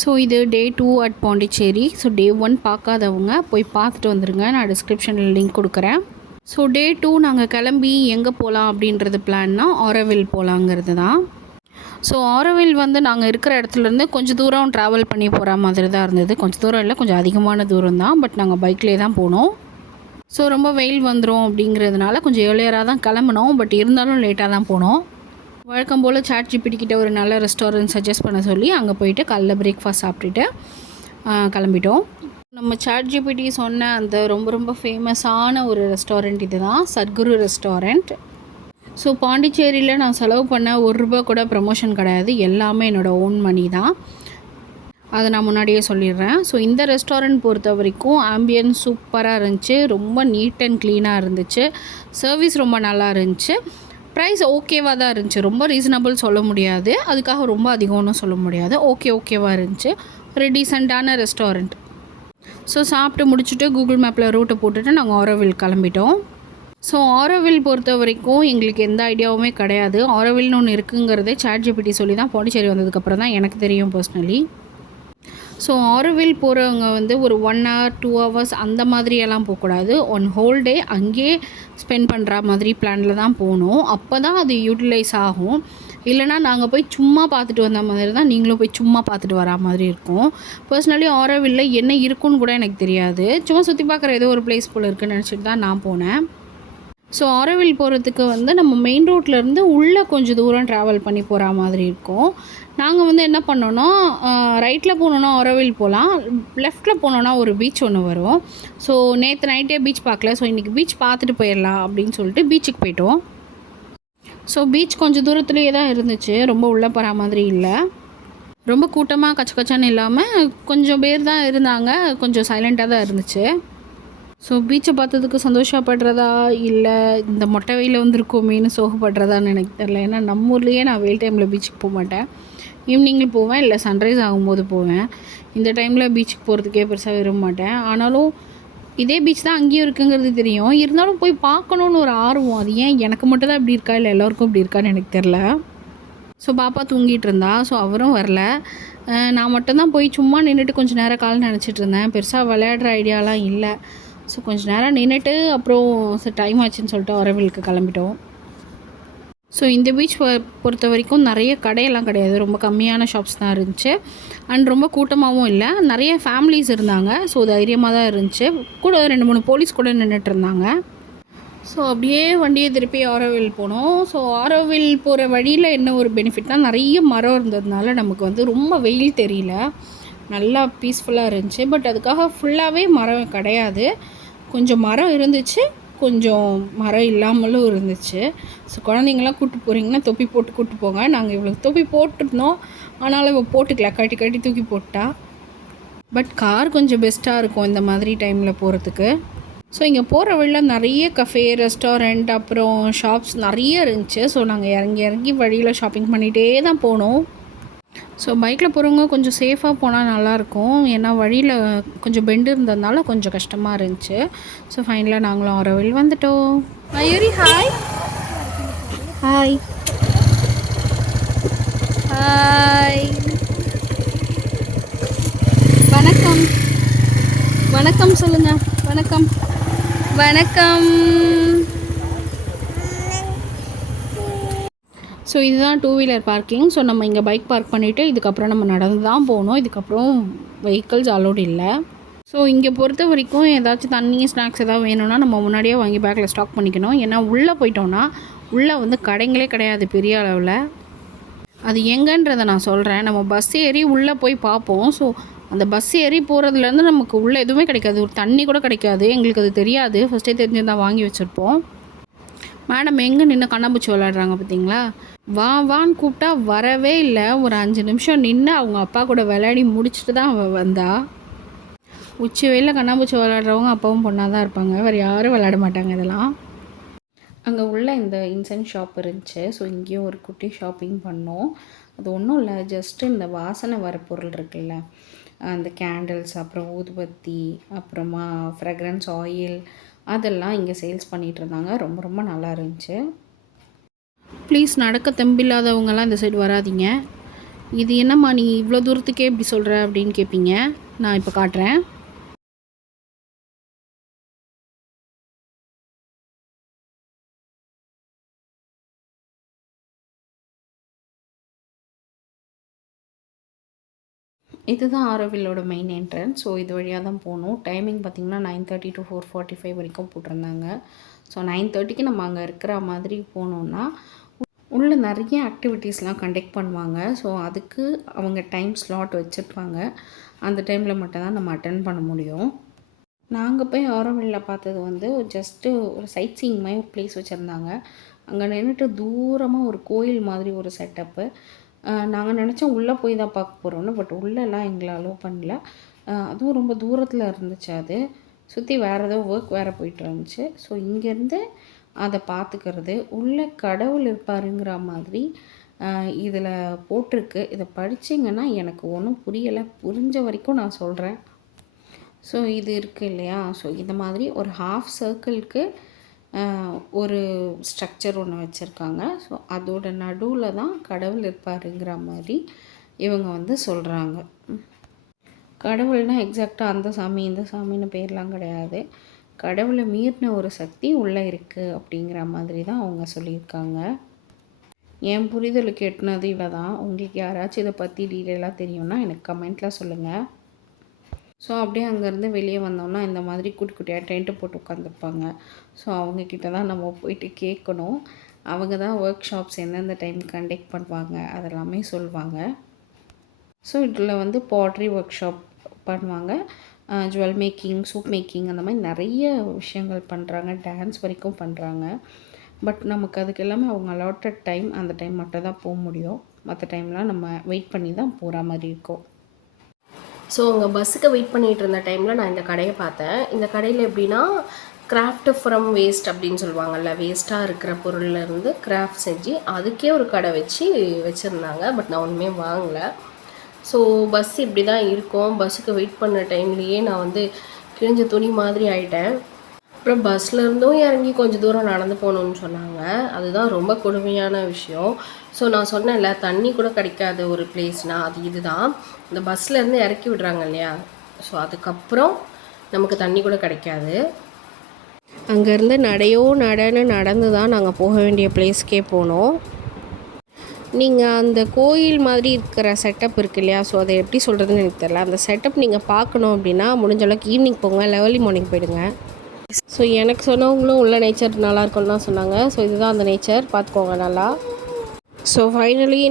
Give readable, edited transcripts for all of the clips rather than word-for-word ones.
So இது டே 2 at Pondicherry. So day 1 பார்க்காதவங்க போய் பார்த்துட்டு வந்துடுங்க. நான் டிஸ்கிரிப்ஷனில் லிங்க் கொடுக்குறேன். ஸோ டே 2 நாங்கள் கிளம்பி எங்கே போகலாம் அப்படின்றது பிளான்னா ஆரோவில் போகலாங்கிறது தான். ஸோ ஆரோவில் வந்து நாங்கள் இருக்கிற இடத்துலேருந்து கொஞ்சம் தூரம் ட்ராவல் பண்ணி போகிற மாதிரி தான் இருந்தது. கொஞ்சம் தூரம் இல்லை, கொஞ்சம் அதிகமான தூரம் தான். பட் நாங்கள் பைக்லேயே தான் போனோம். ஸோ ரொம்ப வெயில் வந்துடும் அப்படிங்கிறதுனால கொஞ்சம் ஏர்லியராக தான் கிளம்பினோம். பட் இருந்தாலும் லேட்டாக தான் போனோம். வழக்கம் போல் ChatGPT கிட்ட ஒரு நல்ல ரெஸ்டாரண்ட் சஜஸ்ட் பண்ண சொல்லி அங்கே போயிட்டு காலைல பிரேக்ஃபாஸ்ட் சாப்பிட்டுட்டு கிளம்பிட்டோம். நம்ம ChatGPT சொன்ன அந்த ரொம்ப ரொம்ப ஃபேமஸான ஒரு ரெஸ்டாரண்ட் இது தான், சத்குரு ரெஸ்டாரண்ட். ஸோ பாண்டிச்சேரியில் நான் செலவு பண்ண ₹1 கூட ப்ரமோஷன் கிடையாது. எல்லாமே என்னோடய ஓன் மணி தான். அதை நான் முன்னாடியே சொல்லிடுறேன். ஸோ இந்த ரெஸ்டாரண்ட் பொறுத்த வரைக்கும் ஆம்பியன்ஸ் சூப்பராக இருந்துச்சு. ரொம்ப நீட் அண்ட் க்ளீனாக இருந்துச்சு. சர்வீஸ் ரொம்ப நல்லா இருந்துச்சு. ப்ரைஸ் ஓகேவாக தான் இருந்துச்சு. ரொம்ப ரீசனபிள் சொல்ல முடியாது, அதுக்காக ரொம்ப அதிகம்னு சொல்ல முடியாது. ஓகேவாக இருந்துச்சு. ஒரு டீசெண்டான ரெஸ்டாரண்ட். ஸோ சாப்பிட்டு முடிச்சுட்டு கூகுள் மேப்பில் ரூட்டை போட்டுட்டு நாங்கள் ஆரோவில் கிளம்பிட்டோம். ஸோ ஆரோவில் பொறுத்த வரைக்கும் எங்களுக்கு எந்த ஐடியாவுமே கிடையாது. ஆரோவில்னு ஒன்று இருக்குங்கிறதே ChatGPT சொல்லி தான் பாண்டிச்சேரி வந்ததுக்கப்புறம் தான் எனக்கு தெரியும் பர்சனலி. ஸோ ஆரோவில் போகிறவங்க வந்து ஒரு 1 hour 2 hours அந்த மாதிரியெல்லாம் போகக்கூடாது. ஒன் ஹோல் டே அங்கேயே ஸ்பெண்ட் பண்ணுற மாதிரி பிளானில் தான் போகணும். அப்போ தான் அது யூட்டிலைஸ் ஆகும். இல்லைனா நாங்கள் போய் சும்மா பார்த்துட்டு வந்த மாதிரி தான் நீங்களும் போய் சும்மா பார்த்துட்டு வரா மாதிரி இருக்கும். பர்சனலி ஆரோவில்ல என்ன இருக்குன்னு கூட எனக்கு தெரியாது. சும்மா சுற்றி பார்க்குற ஏதோ ஒரு பிளேஸ் போல் இருக்குன்னு நினச்சிட்டு தான் நான் போனேன். ஸோ ஆரோவில் போகிறதுக்கு வந்து நம்ம மெயின் ரோட்லேருந்து உள்ளே கொஞ்சம் தூரம் ட்ராவல் பண்ணி போகிற மாதிரி இருக்கும். நாங்கள் வந்து என்ன பண்ணோன்னா, ரைட்டில் போனோன்னா ஆரோவில் போகலாம், லெஃப்ட்டில் போனோன்னா ஒரு பீச் ஒன்று வரும். ஸோ நேற்று நைட்டே பீச் பார்க்கல, ஸோ இன்றைக்கி பீச் பார்த்துட்டு போயிடலாம் அப்படின்னு சொல்லிட்டு பீச்சுக்கு போயிட்டோம். ஸோ பீச் கொஞ்சம் தூரத்துலேயே தான் இருந்துச்சு, ரொம்ப உள்ளே போகிற மாதிரி இல்லை. ரொம்ப கூட்டமாக கச்சன்னு இல்லாமல் கொஞ்சம் பேர் தான் இருந்தாங்க, கொஞ்சம் சைலண்ட்டாக தான் இருந்துச்சு. ஸோ பீச்சை பார்த்ததுக்கு சந்தோஷப்படுறதா இல்லை இந்த மொட்டை வெயில வந்துருக்கோமேனு சோகப்படுறதான்னு எனக்கு தெரில. ஏன்னா நம்ம ஊர்லேயே நான் வெயில் டைமில் பீச்சுக்கு போக மாட்டேன். ஈவினிங்கில் போவேன், இல்லை சன்ரைஸ் ஆகும்போது போவேன். இந்த டைமில் பீச்சுக்கு போகிறதுக்கே பெருசாக விரும்ப மாட்டேன். ஆனாலும் இதே பீச் தான் அங்கேயும் இருக்குங்கிறது தெரியும். இருந்தாலும் போய் பார்க்கணுன்னு ஒரு ஆர்வம். அது ஏன் எனக்கு மட்டும் தான் இப்படி இருக்கா இல்லை எல்லோருக்கும் இப்படி இருக்கான்னு எனக்கு தெரில. ஸோ பாப்பா தூங்கிட்டு இருந்தா, ஸோ அவரும் வரல. நான் மட்டும்தான் போய் சும்மா நின்றுட்டு கொஞ்சம் நேரம் கால் நினச்சிட்டு இருந்தேன். பெருசாக விளையாடுற ஐடியாலாம் இல்லை. ஸோ கொஞ்சம் நேரம் நின்றுட்டு அப்புறம் டைம் ஆச்சுன்னு சொல்லிட்டு ஆரோவிலுக்கு கிளம்பிட்டோம். ஸோ இந்த பீச் பொறுத்த வரைக்கும் நிறைய கடையெல்லாம் கிடையாது, ரொம்ப கம்மியான ஷாப்ஸ் தான் இருந்துச்சு. அண்ட் ரொம்ப கூட்டமாகவும் இல்லை, நிறைய ஃபேமிலிஸ் இருந்தாங்க. ஸோ தைரியமாக தான் இருந்துச்சு. கூட 2-3 போலீஸ் கூட நின்றுட்டு இருந்தாங்க. ஸோ அப்படியே வண்டியை திருப்பி ஆரோவில் போனோம். ஸோ ஆரோவில் போகிற வழியில் என்ன ஒரு பெனிஃபிட்னால், நிறைய மரம் இருந்ததுனால நமக்கு வந்து ரொம்ப வெயில் தெரியல, நல்லா பீஸ்ஃபுல்லாக இருந்துச்சு. பட் அதுக்காக ஃபுல்லாகவே மரம் கிடையாது. கொஞ்சம் மரம் இருந்துச்சு, கொஞ்சம் மரம் இல்லாமலும் இருந்துச்சு. ஸோ குழந்தைங்களாம் கூப்பிட்டு போகிறீங்கன்னா தொப்பி போட்டு கூப்பிட்டு போங்க. நாங்கள் இவ்வளோ தொப்பி போட்டுருந்தோம், ஆனாலும் இவள் போட்டுக்கல, கட்டி தூக்கி போட்டா. பட் கார் கொஞ்சம் பெஸ்ட்டாக இருக்கும் இந்த மாதிரி டைமில் போகிறதுக்கு. ஸோ இங்கே போகிற வழியில் நிறைய கஃபே, ரெஸ்டாரண்ட், அப்புறம் ஷாப்ஸ் நிறைய இருந்துச்சு. ஸோ நாங்கள் இறங்கி வழியில் ஷாப்பிங் பண்ணிகிட்டே தான் போனோம். ஸோ பைக்கில் போகிறவங்க கொஞ்சம் சேஃபாக போனால் நல்லாயிருக்கும். ஏன்னா வழியில் கொஞ்சம் பெண்டு இருந்ததுனால கொஞ்சம் கஷ்டமாக இருந்துச்சு. ஸோ ஃபைனலாக நாங்களும் ஆரோவில் வந்துட்டோம். மயூரி ஹாய் ஹாய் ஹாய், வணக்கம் வணக்கம் சொல்லுங்கள். வணக்கம் வணக்கம். ஸோ இதுதான் 2 வீலர் பார்க்கிங். ஸோ நம்ம இங்கே பைக் பார்க் பண்ணிவிட்டு இதுக்கப்புறம் நம்ம நடந்து தான் போகணும். இதுக்கப்புறம் வெஹிக்கிள்ஸ் அலோடு இல்லை. ஸோ இங்கே பொறுத்த வரைக்கும் ஏதாச்சும் தண்ணி, ஸ்நாக்ஸ் எதாவது வேணும்னா நம்ம முன்னாடியே வாங்கி பேக்கில் ஸ்டாக் பண்ணிக்கணும். ஏன்னா உள்ளே போயிட்டோன்னா உள்ளே வந்து கடைங்களே கிடையாது பெரிய அளவில். அது எங்கன்றதை நான் சொல்கிறேன். நம்ம பஸ் ஏறி உள்ளே போய் பார்ப்போம். ஸோ அந்த பஸ் ஏறி போகிறதுலேருந்து நமக்கு உள்ளே எதுவுமே கிடைக்காது, ஒரு தண்ணி கூட கிடைக்காது. எங்களுக்கு அது தெரியாது, ஃபஸ்ட்டே தெரிஞ்சுருந்தால் வாங்கி வச்சுருப்போம். மேடம் எங்கே நின்று கண்ணாம்பூச்சி விளையாடுறாங்க பார்த்தீங்களா? வான்னு கூப்பிட்டா வரவே இல்லை. ஒரு 5 நிமிஷம் நின்று அவங்க அப்பா கூட விளையாடி முடிச்சுட்டு தான் அவள் வந்தா. உச்சி வெயிலில் கண்ணாம்பூச்சி விளையாடுறவங்க அப்பாவும் பொண்ணாக தான் இருப்பாங்க, வேறு யாரும் விளையாட மாட்டாங்க இதெல்லாம். அங்கே உள்ள இந்த இன்சென்ஸ் ஷாப் இருந்துச்சு. ஸோ இங்கேயும் ஒரு குட்டி ஷாப்பிங் பண்ணோம். அது ஒன்றும் இல்லை, ஜஸ்ட்டு இந்த வாசனை வர பொருள் இருக்குல்ல, அந்த கேண்டில்ஸ், அப்புறம் ஊதுபத்தி, அப்புறமா ஃப்ரெக்ரன்ஸ் ஆயில், அதெல்லாம் இங்கே சேல்ஸ் பண்ணிகிட்டு இருந்தாங்க. ரொம்ப ரொம்ப நல்லா இருந்துச்சு. ப்ளீஸ் நடக்க தெம்பில்லாதவங்கெல்லாம் இந்த சைடு வராதிங்க. இது என்னம்மா நீ இவ்வளோ தூரத்துக்கே இப்படி சொல்கிற அப்படின்னு கேட்பீங்க. நான் இப்போ காட்டுறேன். இதுதான் ஆரோவில்லோட மெயின் என்ட்ரன்ஸ். ஸோ இது வழியாக தான் போகணும். டைமிங் பார்த்திங்கன்னா 9:30 to 4:45 வரைக்கும் போட்டிருந்தாங்க. ஸோ 9:30க்கு நம்ம அங்கே இருக்கிற மாதிரி போனோன்னா உள்ளே நிறைய ஆக்டிவிட்டீஸ்லாம் கண்டக்ட் பண்ணுவாங்க. ஸோ அதுக்கு அவங்க டைம் ஸ்லாட் வச்சுருப்பாங்க. அந்த டைமில் மட்டும்தான் நம்ம அட்டென்ட் பண்ண முடியும். நாங்கள் போய் ஆரோவில்லில் பார்த்தது வந்து ஜஸ்ட்டு ஒரு சைட் சீயிங் மாதிரி ஒரு ப்ளேஸ் வச்சுருந்தாங்க. அங்கே நின்றுட்டு தூரமாக ஒரு கோயில் மாதிரி ஒரு செட்டப்பு. நாங்கள் நினச்சோம் உள்ளே போய் தான் பார்க்க போகிறோன்னு. பட் உள்ளெல்லாம் எங்களை அலோவ் பண்ணல. அதுவும் ரொம்ப தூரத்தில் இருந்துச்சு. அது சுற்றி வேறு ஏதோ ஒர்க் வேறு போயிட்டு இருந்துச்சு. ஸோ இங்கேருந்து அதை பார்த்துக்கிறது உள்ளே கடவுள் இருப்பாருங்கிற மாதிரி இதில் போட்டிருக்கு. இதை படிச்சிங்கன்னா எனக்கு ஒன்றும் புரியலை. புரிஞ்ச வரைக்கும் நான் சொல்கிறேன். ஸோ இது இருக்குது இல்லையா? ஸோ இந்த மாதிரி ஒரு ஹாஃப் சர்க்கிளுக்கு ஒரு ஸ்ட்ரக்சர் ஒன்று வச்சுருக்காங்க. ஸோ அதோட நடுவில் தான் கடவுள் இருப்பாருங்கிற மாதிரி இவங்க வந்து சொல்கிறாங்க. கடவுள்னால் எக்ஸாக்டாக அந்த சாமி இந்த சாமின்னு பேர்லாம் கிடையாது. கடவுளை மீறின ஒரு சக்தி உள்ளே இருக்குது அப்படிங்கிற மாதிரி தான் அவங்க சொல்லியிருக்காங்க. என் புரிதலுக்கு எட்டுனது இவ தான். உங்களுக்கு யாராச்சும் இதை பற்றி டீட்டெயிலாக தெரியும்னா எனக்கு கமெண்ட்டில் சொல்லுங்கள். ஸோ அப்படியே அங்கேருந்து வெளியே வந்தோம்னா இந்த மாதிரி குட்டி குட்டியாக டென்ட்டு போட்டு உட்காந்துருப்பாங்க. ஸோ அவங்கக்கிட்ட தான் நம்ம போயிட்டு கேட்கணும். அவங்க தான் ஒர்க் ஷாப்ஸ் எந்தெந்த டைம் கண்டக்ட் பண்ணுவாங்க அதெல்லாமே சொல்லுவாங்க. ஸோ இதில் வந்து பாட்ரி ஒர்க் ஷாப் பண்ணுவாங்க. ஜுவல் மேக்கிங், சூப் மேக்கிங் அந்த மாதிரி நிறைய விஷயங்கள் பண்ணுறாங்க. டான்ஸ் வரைக்கும் பண்ணுறாங்க. பட் நமக்கு அதுக்கு எல்லாமே அவங்க அலாட்டட் டைம், அந்த டைம் மட்டும் தான் போக முடியும். மற்ற டைம்லாம் நம்ம வெயிட் பண்ணி தான் போகிற மாதிரி இருக்கும். ஸோ அங்கே பஸ்ஸுக்கு வெயிட் பண்ணிகிட்டு இருந்த டைமில் நான் இந்த கடையை பார்த்தேன். இந்த கடையில் எப்படின்னா கிராஃப்ட் ஃப்ரம் வேஸ்ட் அப்படின்னு சொல்லுவாங்கள்ல, வேஸ்ட்டாக இருக்கிற பொருள்லேருந்து கிராஃப்ட் செஞ்சு அதுக்கே ஒரு கடை வச்சுருந்தாங்க. பட் நான் ஒன்றுமே வாங்கலை. ஸோ பஸ் இப்படி தான் இருக்கும். பஸ்ஸுக்கு வெயிட் பண்ண டைம்லேயே நான் வந்து கிழிஞ்ச துணி மாதிரி ஆகிட்டேன். அப்புறம் பஸ்லேருந்தும் இறங்கி கொஞ்சம் தூரம் நடந்து போகணுன்னு சொன்னாங்க. அதுதான் ரொம்ப கொடுமையான விஷயம். ஸோ நான் சொன்னேன்ல, தண்ணி கூட கிடைக்காத ஒரு பிளேஸ்னால் அது இதுதான். இந்த பஸ்லேருந்து இறக்கி விடுறாங்க இல்லையா, ஸோ அதுக்கப்புறம் நமக்கு தண்ணி கூட கிடைக்காது. அங்கேருந்து நடந்து தான் நாங்கள் போக வேண்டிய பிளேஸ்க்கே போனோம். நீங்கள் அந்த கோயில் மாதிரி இருக்கிற செட்டப் இருக்குது இல்லையா, ஸோ அதை எப்படி சொல்கிறதுன்னு எனக்கு தெரியல. அந்த செட்டப் நீங்கள் பார்க்கணும் அப்படின்னா முடிஞ்ச அளவுக்கு ஈவினிங் போங்க, ஏர்லி மார்னிங் போயிடுங்க. ஸோ எனக்கு சொன்னவங்களும் உள்ள நேச்சர் நல்லா இருக்கும்னு தான் சொன்னாங்க. ஸோ இதுதான் அந்த நேச்சர், பார்த்துக்கோங்க நல்லா. ஸோ ஃபைனலி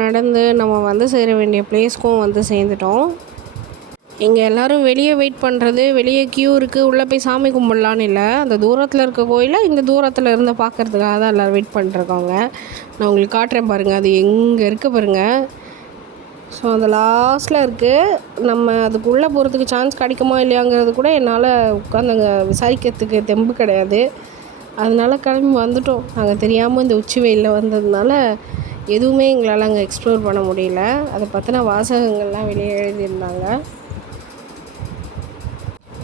நடந்து நம்ம வந்து சேர வேண்டிய பிளேஸ்க்கும் வந்து சேர்ந்துட்டோம். இங்கே எல்லோரும் வெளியே வெயிட் பண்ணுறது, வெளியே க்யூ இருக்குது, உள்ளே போய் சாமி கும்பிடலான்னு இல்லை. அந்த தூரத்தில் இருக்க கோயிலை இந்த தூரத்தில் இருந்து பார்க்குறதுக்காக தான் எல்லோரும் வெயிட் பண்ணிருக்காங்க. நான் உங்களுக்கு காட்டுறேன் பாருங்கள், அது எங்கே இருக்குது பாருங்கள். ஸோ அந்த லாஸ்ட்டில் இருக்குது. நம்ம அதுக்குள்ளே போகிறதுக்கு சான்ஸ் கிடைக்குமா இல்லையாங்கிறது கூட என்னால் உட்காந்து அங்கே விசாரிக்கிறதுக்கு தெம்பு கிடையாது. அதனால கிளம்பி வந்துட்டோம். நாங்கள் தெரியாமல் இந்த உச்சி வெயிலில் வந்ததுனால எதுவுமே எங்களால் அங்கே எக்ஸ்ப்ளோர் பண்ண முடியல. அதை பற்றின வாசகங்கள்லாம் வெளியே எழுதியிருந்தாங்க.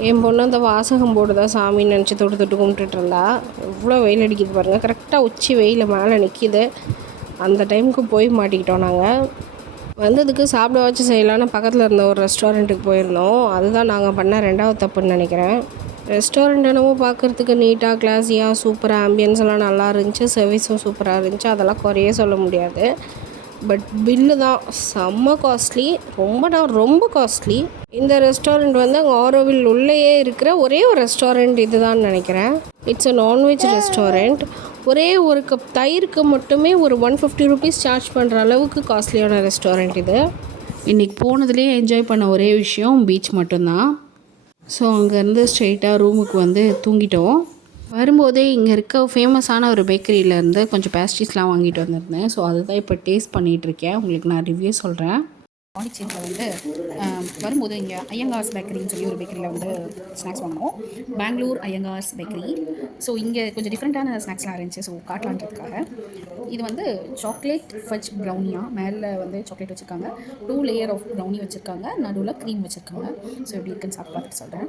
என் பொண்ணு அந்த வாசகம் போர்டு தான் சாமின்னு நினச்சி தொட்டு கும்பிட்டுட்டு இருந்தா. எவ்வளோ வெயில் அடிக்குது பாருங்கள். கரெக்டாக உச்சி வெயில் மேலே நிற்கிது. அந்த டைமுக்கு போய் மாட்டிக்கிட்டோம். நாங்கள் வந்ததுக்கு சாப்பிட வச்சு செய்யலான்னு பக்கத்தில் இருந்த ஒரு ரெஸ்டாரண்ட்டுக்கு போயிருந்தோம். அதுதான் நாங்கள் பண்ண 2வது தப்புன்னு நினைக்கிறேன். ரெஸ்டாரண்ட் என்னமோ பார்க்குறதுக்கு நீட்டாக, கிளாஸியாக, சூப்பராக, ஆம்பியன்ஸ் எல்லாம் நல்லா இருந்துச்சு, சர்வீஸும் சூப்பராக இருந்துச்சு, அதெல்லாம் குறையே சொல்ல முடியாது. பட் பில்லு தான் செம்ம காஸ்ட்லி, ரொம்ப காஸ்ட்லி. இந்த ரெஸ்டாரண்ட் வந்து அங்கே ஆரோவில் உள்ளேயே இருக்கிற ஒரே ஒரு ரெஸ்டாரண்ட் இதுதான் நினைக்கிறேன். It's a non veg restaurant. ஒரே ஒரு கப் தயிருக்கு மட்டுமே ஒரு 150 ருபீஸ் சார்ஜ் பண்ணுற அளவுக்கு காஸ்ட்லியான ரெஸ்டாரண்ட் இது. இன்றைக்கி போனதுலேயே என்ஜாய் பண்ண ஒரே விஷயம் பீச் மட்டும்தான். ஸோ அங்கேருந்து ஸ்ட்ரெயிட்டாக ரூமுக்கு வந்து தூங்கிட்டோம். வரும்போதே இங்கே இருக்க ஃபேமஸான ஒரு பேக்கரியிலேருந்து கொஞ்சம் பேஸ்ட்ரீஸ்லாம் வாங்கிட்டு வந்திருந்தேன். ஸோ அதுதான் இப்போ டேஸ்ட் பண்ணிகிட்ருக்கேன். உங்களுக்கு நான் ரிவ்யூ சொல்கிறேன். பாண்டிச்சேரியில் வந்து வரும்போது இங்கே ஐயங்கார்ஸ் பேக்கரின்னு சொல்லி ஒரு பேக்கரியில் வந்து ஸ்நாக்ஸ் வாங்கினோம். பெங்களூர் ஐயங்கார்ஸ் பேக்கரி. ஸோ இங்கே கொஞ்சம் டிஃப்ரெண்ட்டான ஸ்நாக்ஸ்லாம் இருந்துச்சு. ஸோ காட்டலான்றதுக்காக இது வந்து சாக்லேட் ஃபஜ் ப்ரௌனியாக, மேலே வந்து சாக்லேட் வச்சுருக்காங்க, 2 லேயர் ஆஃப் ப்ரௌனி வச்சுருக்காங்க, நடுவில் க்ரீம் வச்சுருக்காங்க. ஸோ எப்படி இருக்குன்னு சாப்பிட்டு பார்த்துட்டு சொல்கிறேன்.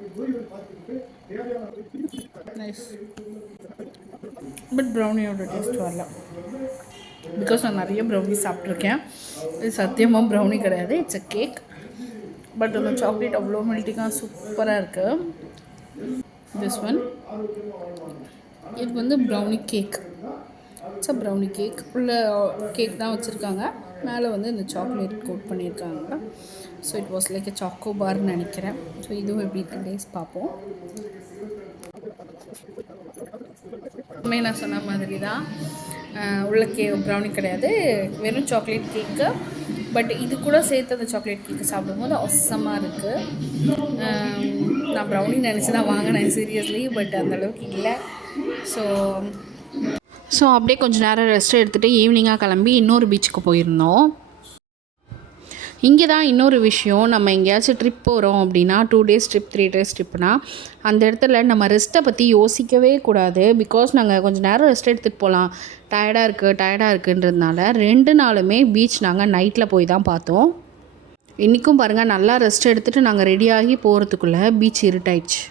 நைஸ். பட் ப்ரௌனியோட டேஸ்ட் வரல. பிகாஸ் நான் நிறைய ப்ரௌனி சாப்பிட்ருக்கேன். இது சத்தியமாக ப்ரௌனி கிடையாது, இட்ஸ் அ கேக். பட் அந்த சாக்லேட் அவ்வளோ மெல்ட்டிங்காக சூப்பராக இருக்குது. திஸ் ஒன் இது வந்து brownie cake. It's a brownie cake. உள்ள கேக் தான் வச்சுருக்காங்க, மேலே வந்து இந்த சாக்லேட் கோட் பண்ணியிருக்காங்க. So it was like a choco பார்னு நினைக்கிறேன். ஸோ இதுவும் எப்படி இருக்கு டேஸ்ட் பார்ப்போம். நான் சொன்ன மாதிரி தான், உள்ள ப்ரௌனி கிடையாது, வெறும் சாக்லேட் கேக்கு. பட் இது கூட சேர்த்து அந்த சாக்லேட் கேக்கு சாப்பிடும்போது அவசமாக இருக்குது. நான் ப்ரௌனி நினச்சி தான் வாங்கினேன் சீரியஸ்லி, பட் அந்தளவுக்கு இல்லை. ஸோ அப்படியே கொஞ்சம் நேரம் ரெஸ்ட் எடுத்துகிட்டு ஈவினிங்காக கிளம்பி இன்னொரு பீச்சுக்கு போயிருந்தோம். இங்கே தான் இன்னொரு விஷயம், நம்ம எங்கேயாச்சும் ட்ரிப் போகிறோம் அப்படின்னா 2 days ட்ரிப் 3 days ட்ரிப்னா அந்த இடத்துல நம்ம ரெஸ்ட்டை பற்றி யோசிக்கவே கூடாது. பிகாஸ் நாங்கள் கொஞ்சம் நேரம் ரெஸ்ட் எடுத்துகிட்டு போகலாம், டயர்டாக இருக்குன்றதுனால 2 நாளுமே பீச் நாங்கள் நைட்டில் போய் தான் பார்த்தோம். இன்றைக்கும் பாருங்கள், நல்லா ரெஸ்ட் எடுத்துகிட்டு நாங்கள் ரெடியாகி போகிறதுக்குள்ளே பீச் இருட்டாயிடுச்சு.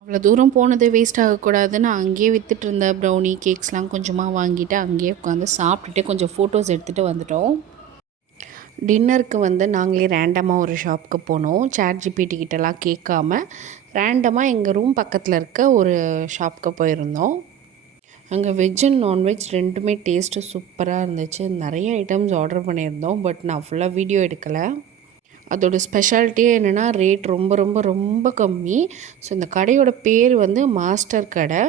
அவ்வளோ தூரம் போனது வேஸ்ட் ஆகக்கூடாதுன்னு அங்கேயே விற்றுட்டு இருந்த ப்ரௌனி கேக்ஸ்லாம் கொஞ்சமாக வாங்கிட்டு அங்கேயே உட்காந்து சாப்பிட்டுட்டு கொஞ்சம் ஃபோட்டோஸ் எடுத்துகிட்டு வந்துட்டோம். டின்னருக்கு வந்து நாங்களே ரேண்டமாக ஒரு ஷாப்புக்கு போனோம். ChatGPT கிட்டலாம் கேட்காம ரேண்டமாக எங்கள் ரூம் பக்கத்தில் இருக்க ஒரு ஷாப்புக்கு போயிருந்தோம். அங்கே வெஜ் அண்ட் நான்வெஜ் ரெண்டுமே டேஸ்ட்டு சூப்பராக இருந்துச்சு. நிறைய ஐட்டம்ஸ் ஆர்டர் பண்ணியிருந்தோம், பட் நான் ஃபுல்லாக வீடியோ எடுக்கலை. அதோட ஸ்பெஷாலிட்டியே என்னென்னா ரேட் ரொம்ப ரொம்ப ரொம்ப கம்மி. ஸோ இந்த கடையோட பேர் வந்து மாஸ்டர் கடை.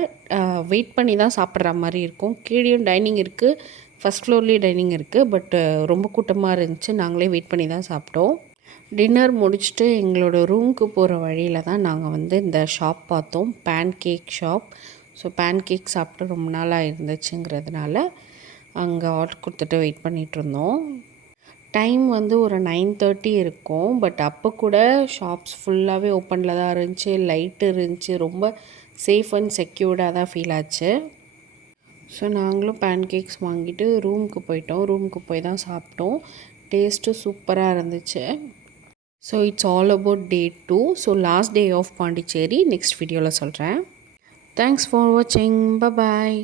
வெயிட் பண்ணி தான் சாப்பிட்ற மாதிரி இருக்கும். கீழேயும் டைனிங் இருக்குது, ஃபஸ்ட் ஃப்ளோர்லேயே டைனிங் இருக்குது. பட் ரொம்ப கூட்டமாக இருந்துச்சு, நாங்களே வெயிட் பண்ணி தான் சாப்பிட்டோம். டின்னர் முடிச்சுட்டு எங்களோட ரூமுக்கு போகிற வழியில் தான் நாங்கள் வந்து இந்த ஷாப் பார்த்தோம், pancake shop. So pancake சாப்பிட்டு ரொம்ப நாளாக இருந்துச்சுங்கிறதுனால அங்கே ஆர்டர் கொடுத்துட்டு வெயிட் பண்ணிகிட்ருந்தோம். டைம் வந்து ஒரு 9:30 இருக்கும். பட் அப்போ கூட ஷாப்ஸ் ஃபுல்லாகவே ஓப்பனில் தான் இருந்துச்சு, லைட்டு இருந்துச்சு, ரொம்ப சேஃப் அண்ட் செக்யூர்டாக தான் ஃபீல் ஆச்சு. ஸோ நாங்களும் பேன் கேக்ஸ் வாங்கிட்டு ரூமுக்கு போயிட்டோம். ரூமுக்கு போய் தான் சாப்பிட்டோம். டேஸ்ட்டு சூப்பராக இருந்துச்சு. So it's all about day 2. So last day of Pondicherry next வீடியோவில் சொல்கிறேன். தேங்க்ஸ் ஃபார் வாட்சிங். பாய்.